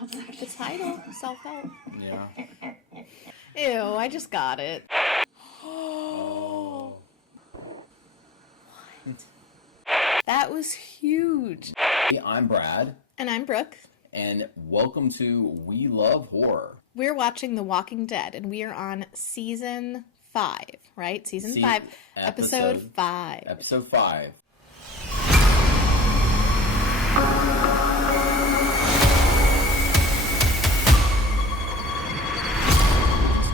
The title, self-help. Yeah. Ew, I just got it. Oh. What? That was huge. Hey, I'm Brad. And I'm Brooke. And welcome to We Love Horror. We're watching The Walking Dead, and we are on season 5, right? Season 5, episode 5. Episode 5.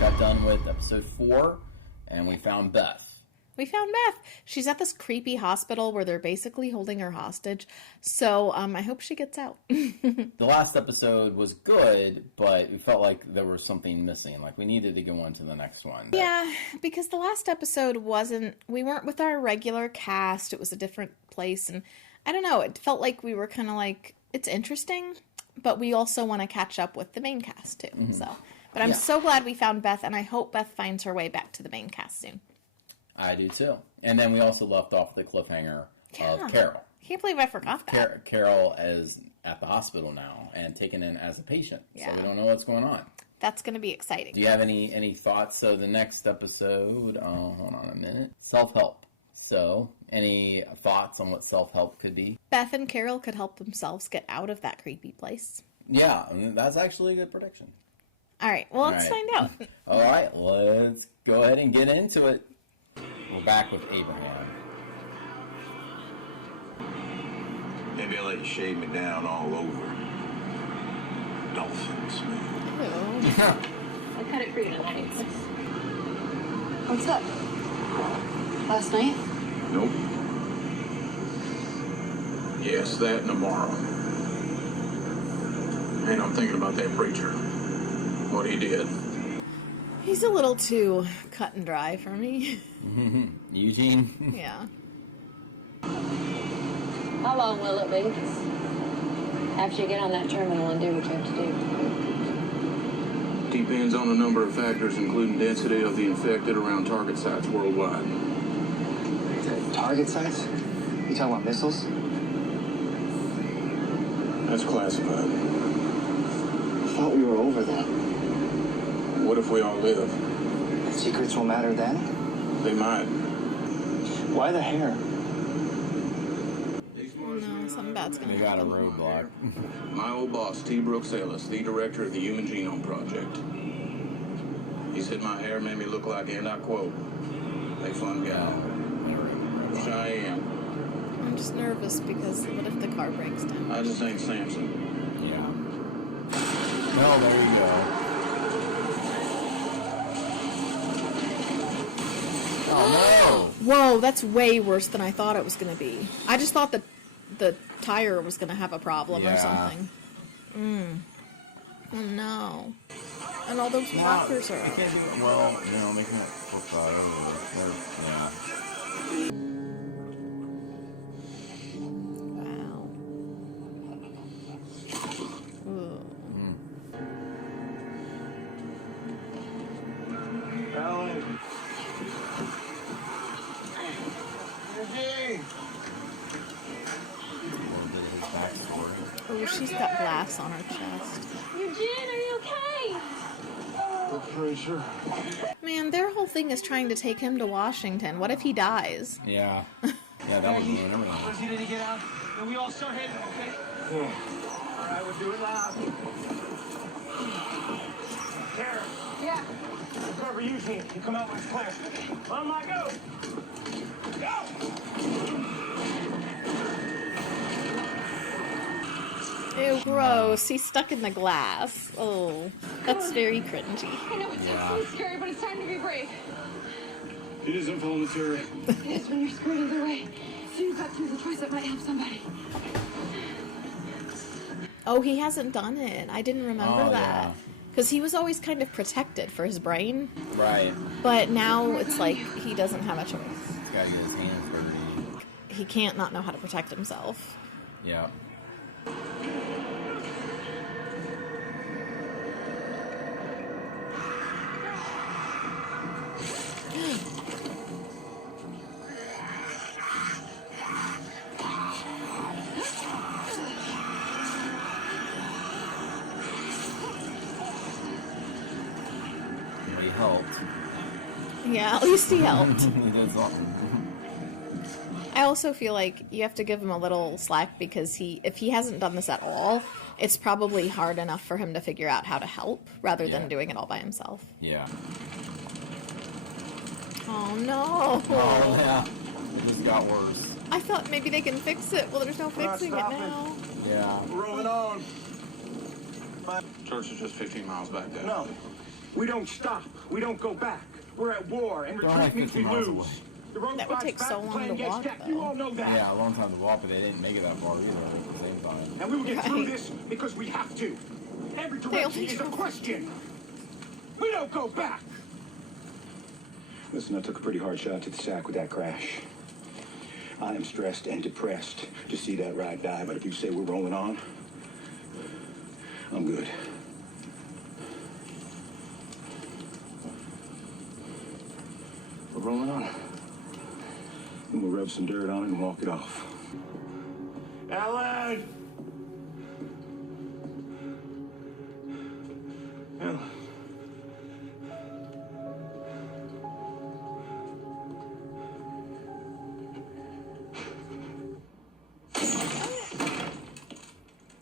Got done with episode 4, and we found Beth. We found Beth. She's at this creepy hospital where they're basically holding her hostage. So I hope she gets out. The last episode was good, but we felt like there was something missing. Like we needed to go on to the next one. Yeah, because the last episode we weren't with our regular cast. It was a different place. And I don't know, it felt like we were kind of like, it's interesting, but we also want to catch up with the main cast too. Mm-hmm. But I'm so glad we found Beth, and I hope Beth finds her way back to the main cast soon. I do too. And then we also left off the cliffhanger of Carol. Can't believe I forgot that. Carol is at the hospital now and taken in as a patient. Yeah. So we don't know what's going on. That's going to be exciting. Do you have any thoughts? So the next episode, hold on a minute. Self-help. So any thoughts on what self-help could be? Beth and Carol could help themselves get out of that creepy place. Yeah, I mean, that's actually a good prediction. All right, well, let's find out. All right, let's go ahead and get into it. We're back with Abraham. Maybe I'll let you shave me down all over. Dolphins, man. I cut it for you tonight. What's up? Last night? Nope. Yes, that and tomorrow. And I'm thinking about that preacher. What he did. He's a little too cut and dry for me. Eugene? Yeah. How long will it be? After you get on that terminal and do what you have to do? Depends on a number of factors, including density of the infected around target sites worldwide. Target sites? You talking about missiles? That's classified. I thought we were over that. What if we all live? Secrets will matter then? They might. Why the hair? No, something bad's gonna happen. They got a roadblock. My old boss, T. Brooke Ellis, the director of the Human Genome Project. He said my hair made me look like, and I quote, a fun guy. Which I am. I'm just nervous because what if the car breaks down? I just ain't Samson. Yeah. No, there you go. Oh, no. Whoa, that's way worse than I thought it was going to be. I just thought that the tire was going to have a problem or something. Oh, no. And all those walkers are out. Well, you know, making it yeah. Wow. Alan. Hey. Oh, she's got glass on her chest. Eugene, are you okay? I'm pretty sure. Man, their whole thing is trying to take him to Washington. What if he dies? Yeah. Yeah, that was ruin everything. Once you didn't get out, and we all start heading, okay? Yeah. All right, we'll do it loud. Karen. Yeah. Cover Eugene. You come out with his plan. On my go. Go! Ew, gross. He's stuck in the glass. Oh, that's very cringy. I know it's so scary, but it's time to be brave. It isn't voluntary. It is when you're screwed either way. So you got through the choice that might help somebody. Oh, he hasn't done it. I didn't remember that. Yeah. Because he was always kind of protected for his brain. Right. But now it's like he doesn't have a choice. He's got to get his hands dirty. He can't not know how to protect himself. Yeah. helped. Yeah, at least he helped. He did something. I also feel like you have to give him a little slack because if he hasn't done this at all, it's probably hard enough for him to figure out how to help rather than doing it all by himself. Yeah. Oh no! Oh yeah. It just got worse. I thought maybe they can fix it. Well, there's no fixing it now. Yeah. We're rolling on. Church is just 15 miles back there. No, we don't stop. We don't go back. We're at war, and We're retreat like means we 50 miles lose. away. The road That would slides take back, so the long plan to gets walk, checked. though. You all know that. Yeah, a long time to walk, but they didn't make it that far either at the same time. And we will get through Right. this because we have to. Every They direction only is a drove- question. We don't go back. Listen, I took a pretty hard shot to the sack with that crash. I am stressed and depressed to see that ride die, but if you say we're rolling on, I'm good. We're rolling on. And we'll rub some dirt on it and walk it off. Ellen! Ellen.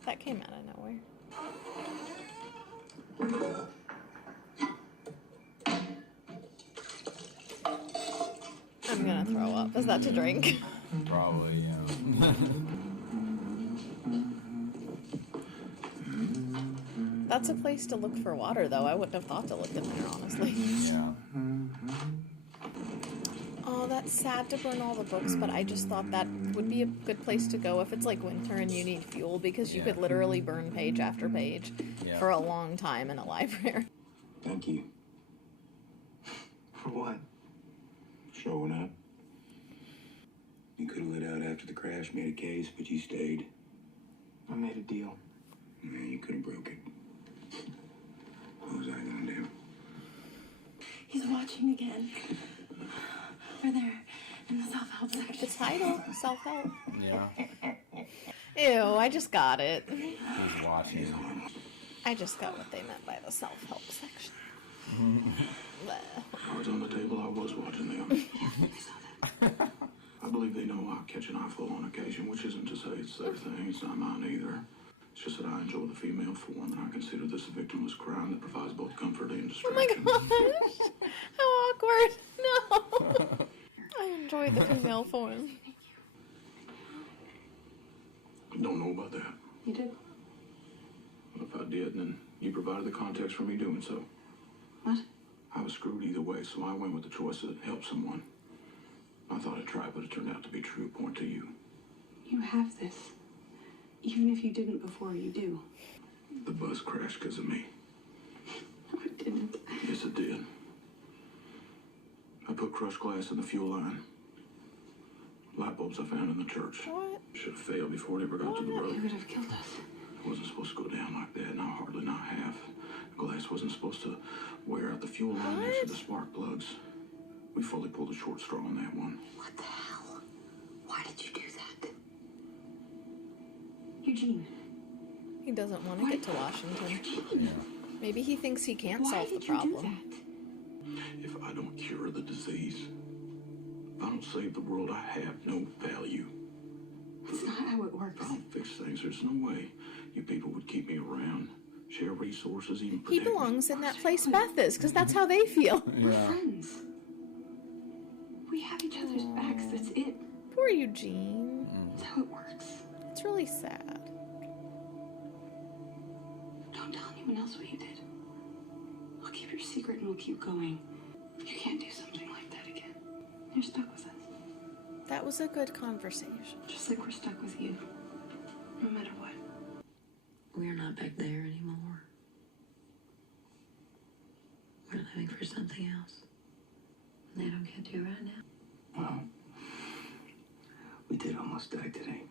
That came out of nowhere. I'm gonna throw up. Is that to drink? Probably, yeah. That's a place to look for water, though. I wouldn't have thought to look in there, honestly. Yeah. Oh, that's sad to burn all the books, but I just thought that would be a good place to go if it's like winter and you need fuel, because you Yeah. could literally burn page after page Yeah. for a long time in a library. Thank you. For what? Showing up. You could have lit out after the crash, made a case, but you stayed. I made a deal. Yeah, you could have broke it. What was I gonna do? He's watching again. Over there in the self-help The section. title, self-help. Yeah. Ew, I just got it. He's watching. I just got what they meant by the self-help section. Bleh. Cards on the table, I was watching them. I believe they know I catch an eyeful on occasion, which isn't to say it's their thing, it's not mine either. It's just that I enjoy the female form, and I consider this a victimless crime that provides both comfort and Oh my distraction. gosh! How awkward! No! I enjoy the female form. Don't know about that. You did? Well, if I did, then you provided the context for me doing so. What? I was screwed either way, so I went with the choice that helped someone. I thought I'd try, but it turned out to be true. Point to you. You have this. Even if you didn't before, you do. The bus crashed because of me. No, it didn't. Yes, it did. I put crushed glass in the fuel line. Light bulbs I found in the church. What? Should have failed before it ever got to the It road. would have killed us. It wasn't supposed to go down like that, and I hardly not have. The glass wasn't supposed to wear out the fuel line next to the spark plugs. We fully pulled a short straw on that one. What the hell? Why did you do that? Eugene. He doesn't want to get to Washington. Yeah. Maybe he thinks he can't Why solve the did you do problem. that? If I don't cure the disease, if I don't save the world, I have no value. That's not how it works. If I don't fix things, there's no way you people would keep me around, share resources, even He protect me. belongs in that place Beth is, because that's how they feel. We're Yeah. friends. We have each other's backs, that's it. Poor Eugene. That's how it works. It's really sad. Don't tell anyone else what you did. I'll keep your secret and we'll keep going. You can't do something like that again. You're stuck with us. That was a good conversation. Just like we're stuck with you. No matter what. We're not back there anymore. We're living for something else. They don't get to right now. Well, we did almost die today.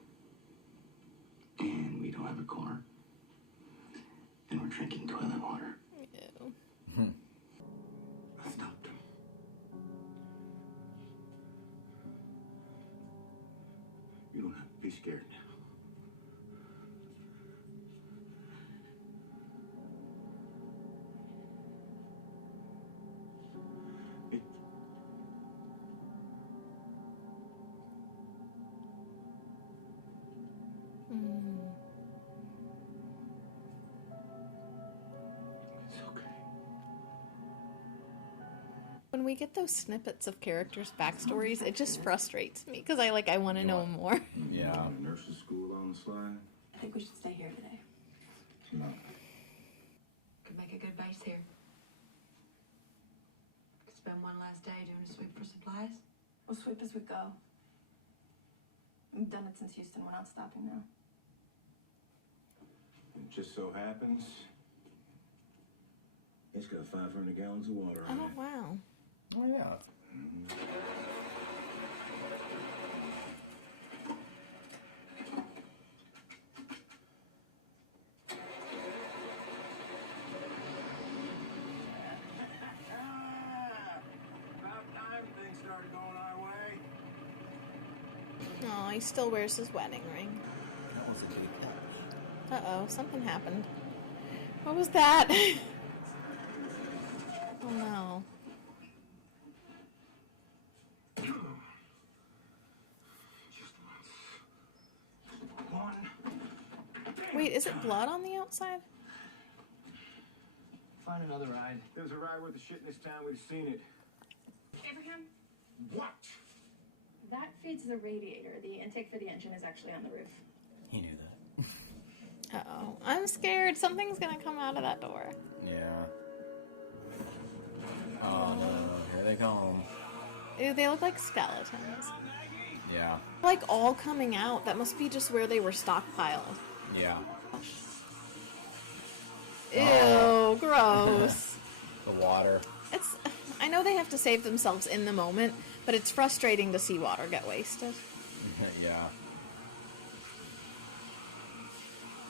And we don't have a car. And we're drinking toilet water. Ew. I stopped him. You don't have to be scared now. When we get those snippets of characters' backstories, it just frustrates me because I want to know more. Yeah. Nurse's school on the slide? I think we should stay here today. No. Could make a good base here. Could spend one last day doing a sweep for supplies. We'll sweep as we go. We've done it since Houston. We're not stopping now. It just so happens it's got 500 gallons of water on Oh, it. wow. Oh, yeah. About time things started going our way. Oh, he still wears his wedding ring. That was a good catch. Uh-oh, something happened. What was that? Oh, no. Just once. One. Wait, is it blood on the outside? Find another ride. There was a ride worth of shit in this town, we'd have seen it. Abraham, What? that feeds the radiator. The intake for the engine is actually on the roof. He knew that. Uh-oh. I'm scared. Something's gonna come out of that door. Yeah. Oh, no. Here they come. Ew, they look like skeletons. Yeah. Like, all coming out. That must be just where they were stockpiled. Yeah. Ew, gross. The water. It's... I know they have to save themselves in the moment, but it's frustrating to see water get wasted. Yeah.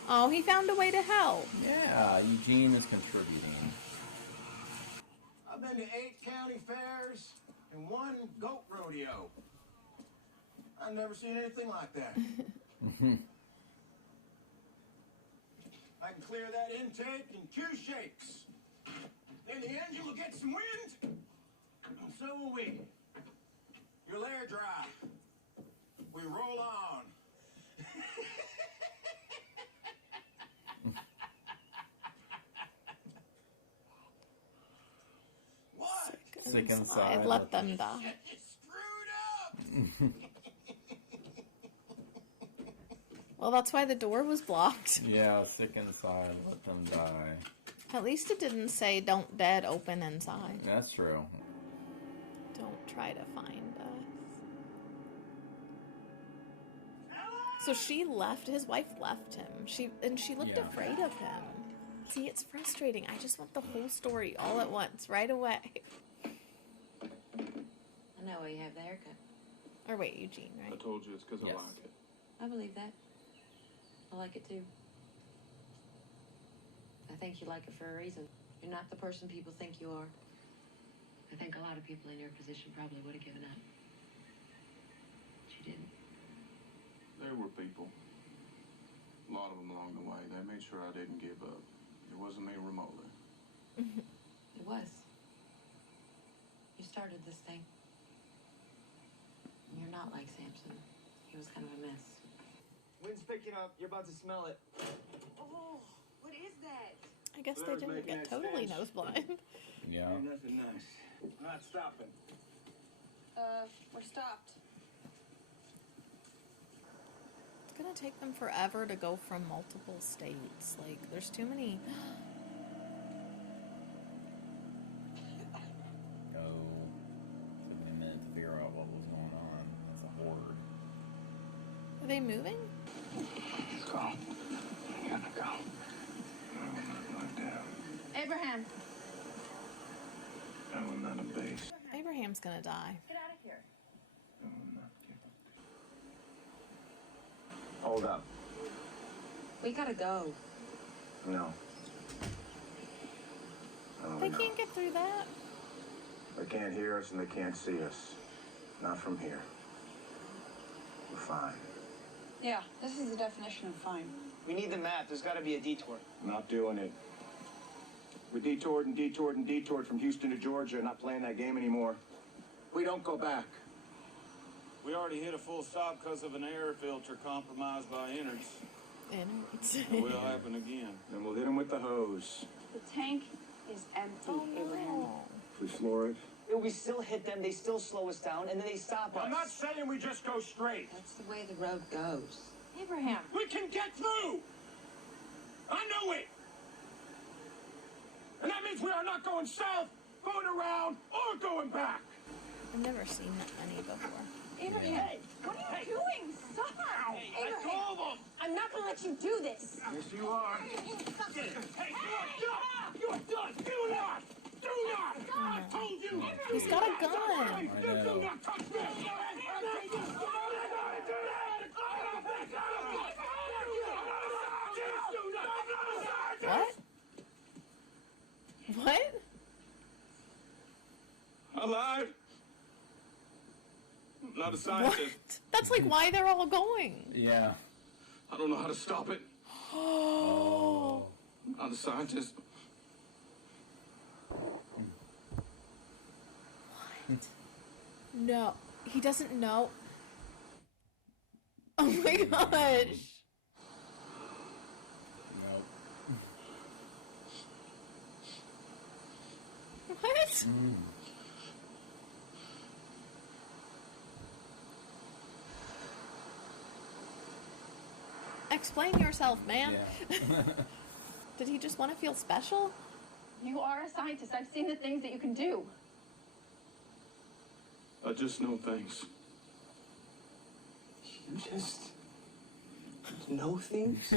Oh, he found a way to help. Yeah, Eugene is contributing. I've been to 8 county fairs and 1 goat rodeo. I've never seen anything like that. I can clear that intake in 2 shakes. Then the engine will get some wind, and so will we. You'll air dry. We roll on. What? Sick inside. Let them die. It's screwed up! Well, that's why the door was blocked. Yeah, sick inside. Let them die. At least it didn't say, don't dead open inside. That's true. Don't try to find us. So she left, his wife left him. She looked Yeah. afraid of him. See, it's frustrating. I just want the whole story all at once, right away. I know why you have the haircut. Or wait, Eugene, I right? told you it's because Yes. I like it. I believe that. I like it too. I think you like it for a reason. You're not the person people think you are. I think a lot of people in your position probably would have given up. But you didn't. There were people. A lot of them along the way. They made sure I didn't give up. It wasn't me remotely. It was. You started this thing. You're not like Samson. He was kind of a mess. Wind's picking up. You're about to smell it. Oh, what is that? I guess they Whoever's didn't making get that totally stench. nose blind. Yeah. Ain't nothing nice. We're not stopping. We're stopped. It's gonna take them forever to go from multiple states. Like, there's too many. Oh. Took me a minute to figure out what was going on. That's a horde. Are they moving? Let's go. We gotta go. I will not lie down. Abraham, I will not abase. Abraham's gonna die. get out of here. I will not give up. Hold up. We gotta go. No. Oh, They no. can't get through that. They can't hear us and they can't see us. Not from here. We're fine. Yeah, this is the definition of fine. We need the map. There's got to be a detour. Not doing it. We detoured and detoured and detoured from Houston to Georgia. Not playing that game anymore. We don't go back. We already hit a full stop because of an air filter compromised by innards. Innards. It will happen again. Then we'll hit them with the hose. The tank is empty, Oh Abraham. no. If we floor it, We still hit them, they still slow us down, and then they stop us. I'm not saying we just go straight. That's the way the road goes. Abraham. We can get through! I know it! And that means we are not going south, going around, or going back! I've never seen that many before. Abraham. Hey! What are Hey. you doing? Stop! Hey, I Abraham. told them! I'm not gonna let you do this. Yes, you are. Hey, you are done! Do not! Do not! I told you! He's got a gun. I You know. do not touch this! What? What? Alive? I'm not a scientist. What? That's like why they're all going. Yeah. I don't know how to stop it. Oh. I'm not a scientist. No, he doesn't know. Oh my gosh. Nope. What? Explain yourself, man. Yeah. Did he just want to feel special? You are a scientist. I've seen the things that you can do. I just know things. You just know things?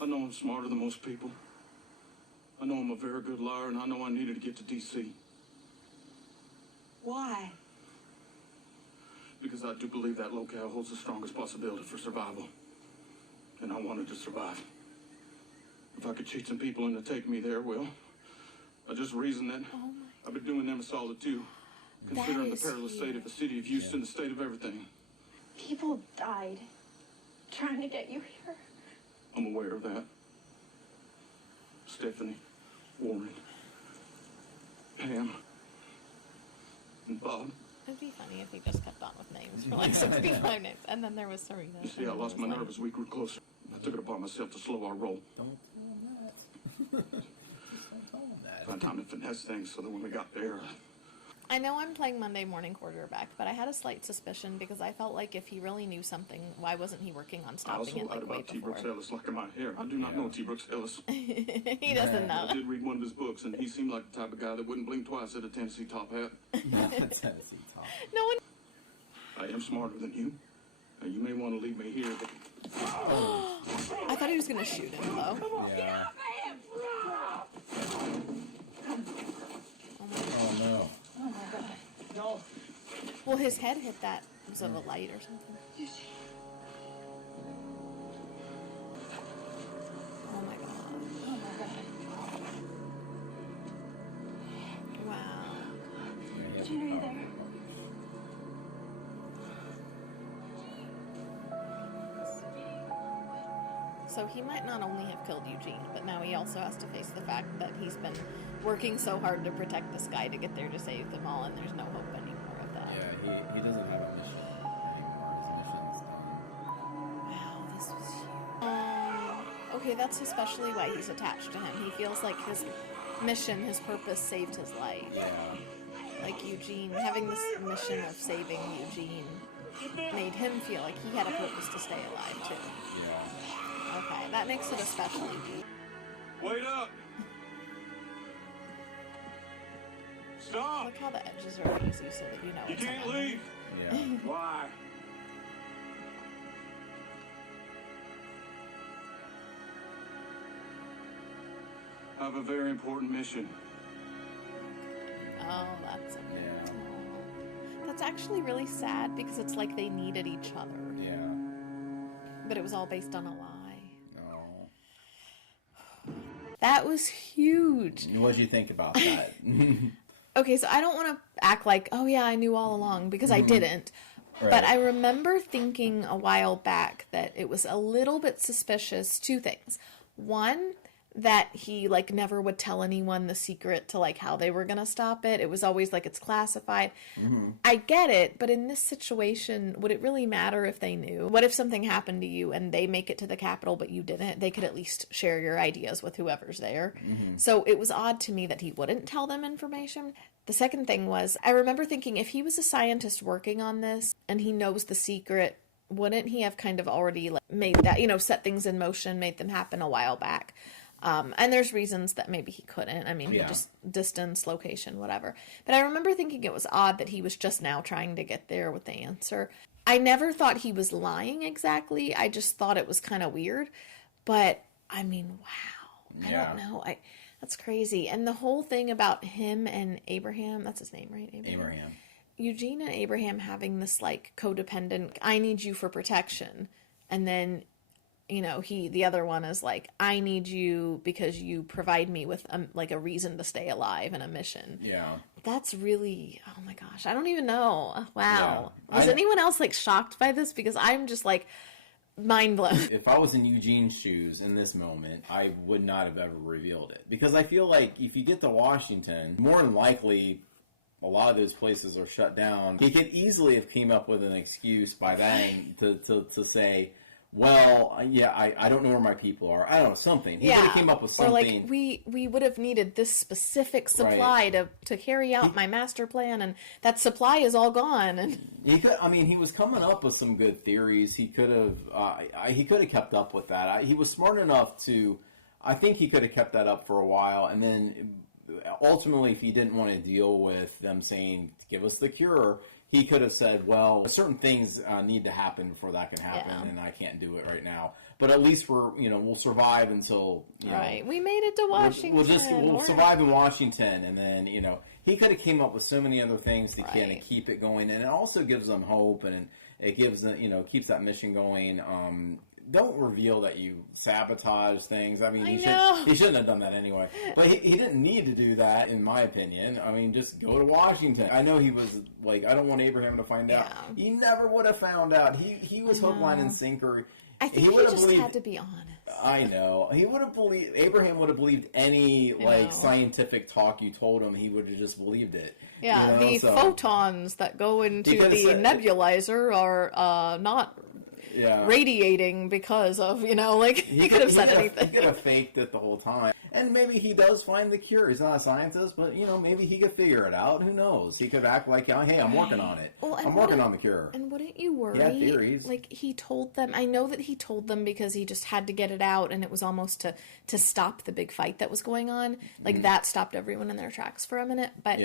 I know I'm smarter than most people. I know I'm a very good liar, and I know I needed to get to D.C. Why? because I do believe that locale holds the strongest possibility for survival. And I wanted to survive. If I could cheat some people into taking me there, well, I just reasoned that I've been doing them a solid too. Considering the is perilous state of the city of Houston, the state of everything. People died trying to get you here. I'm aware of that. Stephanie, Warren, Pam, and Bob. It'd be funny if he just kept on with names for like 65 names. And then there was Serena. You see, I lost my nerve as we grew closer. I took it upon myself to slow our roll. Don't tell him that. Just don't tell him that. Find time to finesse things so that when we got there, I know I'm playing Monday morning quarterback, but I had a slight suspicion because I felt like if he really knew something, why wasn't he working on I stopping also it lied like way about T. before? Brooks Ellis liking my hair. I do not know T. Brooks Ellis. He doesn't know. I did read one of his books, and he seemed like the type of guy that wouldn't blink twice at a Tennessee top hat. Not the Tennessee top. No one. I am smarter than you. Now, you may want to leave me here, but I thought he was gonna shoot him though. Yeah. Oh no. Oh my god. No. Well, his head hit that. Was it a light or something? Oh my god. Oh my god. Wow. Eugene, are you there? So he might not only have killed Eugene, but now he also has to face the fact that he's been working so hard to protect this guy to get there to save them all, and there's no hope anymore of that. Yeah, he doesn't have a mission anymore. His mission's done. Wow, this was huge. Okay, that's especially why he's attached to him. He feels like his mission, his purpose saved his life. Yeah. Like Eugene, having this mission of saving Eugene made him feel like he had a purpose to stay alive too. Yeah. Okay, that makes it especially deep. wait up! Stop! Look how the edges are easy so that you know You it's can't him. leave! Yeah. Why? I have a very important mission. Oh, that's okay. Yeah. That's actually really sad because it's like they needed each other. Yeah. But it was all based on a lie. Oh. That was huge. What'd you think about that? Okay, so I don't want to act like, oh yeah, I knew all along, because I didn't. Right. But I remember thinking a while back that it was a little bit suspicious. Two things. One, that he, like, never would tell anyone the secret to, like, how they were gonna stop it. It was always like, it's classified. I get it, but in this situation, would it really matter if they knew? What if something happened to you and they make it to the Capitol, but you didn't? They could at least share your ideas with whoever's there. So it was odd to me that he wouldn't tell them information. The second thing was, I remember thinking, if he was a scientist working on this and he knows the secret, wouldn't he have kind of already, like, made that, you know, set things in motion, made them happen a while back? And there's reasons that maybe he couldn't. I mean, he just distance, location, whatever. But I remember thinking it was odd that he was just now trying to get there with the answer. I never thought he was lying exactly. I just thought it was kind of weird. But, I mean, wow. I don't know. That's crazy. And the whole thing about him and Abraham, that's his name, right? Abraham. Eugene and Abraham having this, like, codependent, I need you for protection. And then, you know, the other one is like, I need you because you provide me with, like, a reason to stay alive and a mission. Yeah. That's really, oh my gosh, I don't even know. Wow. Yeah. Was anyone else, like, shocked by this? Because I'm just, like, mind blown. If I was in Eugene's shoes in this moment, I would not have ever revealed it. Because I feel like if you get to Washington, more than likely, a lot of those places are shut down. He could easily have came up with an excuse by then to say, well, yeah, I don't know where my people are. I don't know, something. He could have came up with something. Or, like, we would have needed this specific supply to carry out my master plan, and that supply is all gone. And he was coming up with some good theories. He could have kept up with that. He was smart enough to, I think he could have kept that up for a while, and then ultimately, if he didn't want to deal with them saying, give us the cure, he could have said, well, certain things need to happen before that can happen, and I can't do it right now. But at least we'll survive until, we made it to Washington. We'll survive in Washington, and then, he could have came up with so many other things to kind of keep it going, and it also gives them hope, and it gives them, keeps that mission going. Don't reveal that you sabotage things. I mean, he shouldn't have done that anyway. But he didn't need to do that, in my opinion. I mean, just go to Washington. I know he was like, I don't want Abraham to find out. He never would have found out. He was hook, line, and sinker. I think he just had to be honest. I know. Abraham would have believed any scientific talk you told him. He would have just believed it. Yeah, the photons that go into the nebulizer are not radiating because of, he could have said anything. He could have faked it the whole time. And maybe he does find the cure. He's not a scientist, but, maybe he could figure it out. Who knows? He could act like, hey, I'm working on it. Well, I'm working on the cure. And wouldn't you worry? He had theories. Like, he told them, I know that he told them because he just had to get it out, and it was almost to stop the big fight that was going on. Like, that stopped everyone in their tracks for a minute. But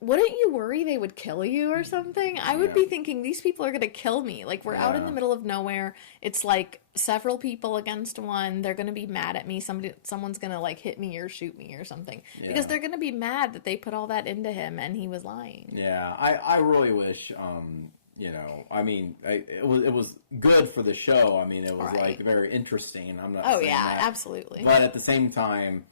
wouldn't you worry they would kill you or something? I would be thinking, these people are going to kill me. Like, we're out in the middle of nowhere. It's like several people against one. They're going to be mad at me. Someone's going to, like, hit me or shoot me or something. Yeah. Because they're going to be mad that they put all that into him and he was lying. Yeah, I really wish, I mean, it was good for the show. I mean, it was, like, very interesting. I'm not saying that. Absolutely. But at the same time,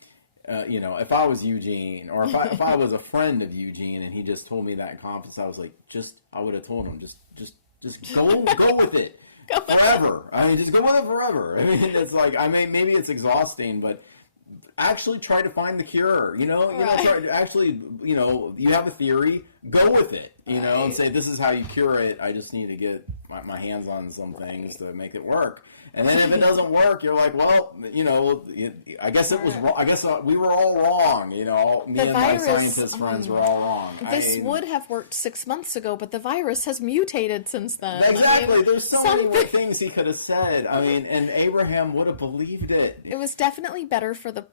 if I was Eugene, or if I was a friend of Eugene, and he just told me that in confidence, I was like, I would have told him, just go with it forever. I mean, just go with it forever. I mean, it's like, maybe it's exhausting, but actually try to find the cure. Actually, you have a theory, go with it. And say, this is how you cure it. I just need to get my hands on some things to make it work. And then if it doesn't work, you're like, well, I guess it was wrong. I guess we were all wrong. Me and my scientist friends were all wrong. This would have worked 6 months ago, but the virus has mutated since then. Exactly. There's so many more things he could have said. I mean, and Abraham would have believed it. It was definitely better for the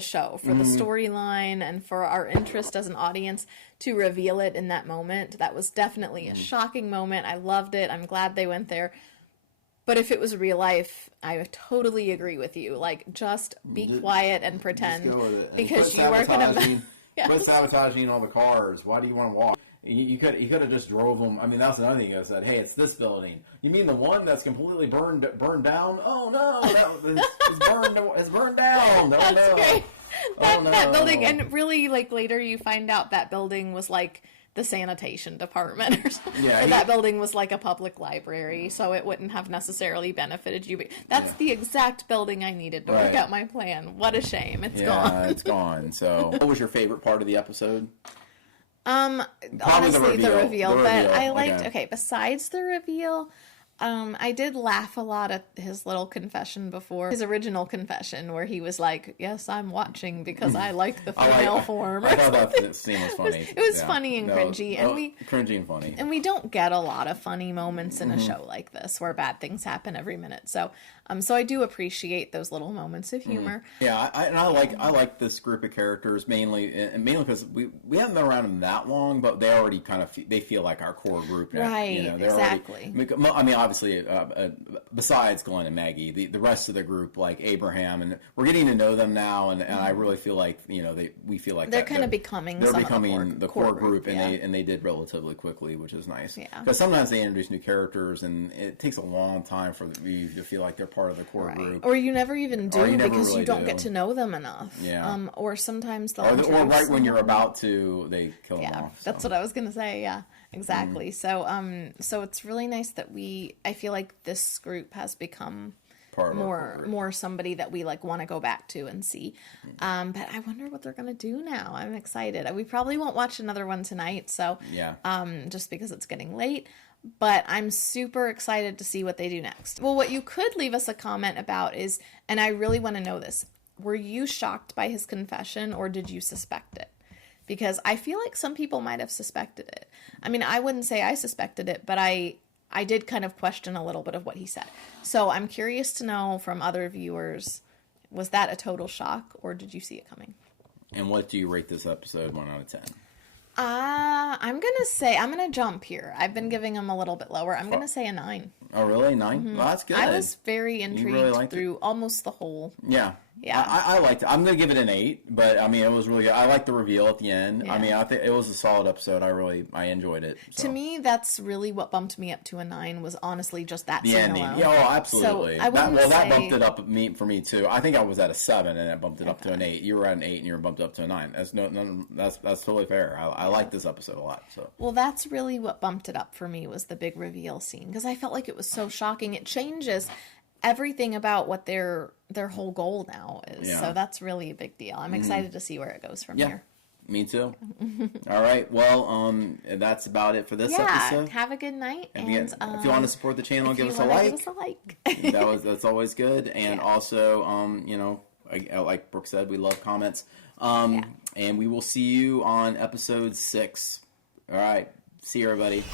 show, for the storyline, and for our interest as an audience to reveal it in that moment. That was definitely a shocking moment. I loved it. I'm glad they went there. But if it was real life, I would totally agree with you. Like, just be quiet and pretend. Just go with it. Because you are going to... Quit sabotaging all the cars. Why do you want to walk? You could have just drove them. I mean, that's another thing. I said, hey, it's this building. You mean the one that's completely burned down? Oh, no. It's burned down. That's great. That building, and really, like, later you find out that building was, like, the sanitation department or something. Yeah, Or that building was like a public library, so it wouldn't have necessarily benefited you. But that's the exact building I needed to work out my plan. What a shame. It's gone. It's gone. So, what was your favorite part of the episode? Honestly, the reveal. But I liked, okay, besides the reveal, I did laugh a lot at his little confession before. His original confession where he was like, yes, I'm watching because I like the female form. I thought that scene was funny. It was funny and cringy. Cringy and funny. And we don't get a lot of funny moments in a show like this where bad things happen every minute. So I do appreciate those little moments of humor. Yeah, I like this group of characters mainly because we haven't been around them that long, but they already kind of they feel like our core group now. Right, exactly. I mean, obviously, besides Glenn and Maggie, the rest of the group, like Abraham, and we're getting to know them now, and I really feel like we feel like they're kind of becoming the core group, and they did relatively quickly, which is nice. Yeah, because sometimes they introduce new characters, and it takes a long time for you to feel like they're part of the core group, or you never even do because really you don't get to know them enough. Yeah, or sometimes or right when you're about to, they kill them off. So. That's what I was gonna say. Yeah. Exactly. So it's really nice that I feel like this group has become more somebody that we like want to go back to and see. But I wonder what they're gonna do now. I'm excited. We probably won't watch another one tonight. So yeah. Just because it's getting late. But I'm super excited to see what they do next. Well, what you could leave us a comment about is, and I really want to know this, were you shocked by his confession or did you suspect it? Because I feel like some people might have suspected it. I mean, I wouldn't say I suspected it, but I did kind of question a little bit of what he said. So I'm curious to know from other viewers, was that a total shock or did you see it coming? And what do you rate this episode 1 out of 10? I'm going to jump here. I've been giving him a little bit lower. I'm going to say a 9. Oh, really? 9? Mm-hmm. Well, that's good. I was very intrigued through almost the whole. Yeah. Yeah. I liked it. I'm going to give it an 8, but I mean, it was really good. I liked the reveal at the end. Yeah. I mean, I think it was a solid episode. I enjoyed it. So. To me, that's really what bumped me up to a 9 was honestly just that scene ending. alone. Yeah, oh, absolutely. So that bumped it up for me too. I think I was at a 7 and it bumped it up to an 8. You were at an 8 and you were bumped up to a 9. That's totally fair. I like this episode a lot. So. Well, that's really what bumped it up for me was the big reveal scene because I felt like it was so shocking. It changes everything about what their whole goal now is. Yeah. So that's really a big deal. I'm excited to see where it goes from here. Me too. All right. Well, that's about it for this episode. Have a good night. And if you want to support the channel, give us a like. Give us a like. That's always good. And also, like Brooke said, we love comments. And we will see you on episode 6. All right. See you, everybody.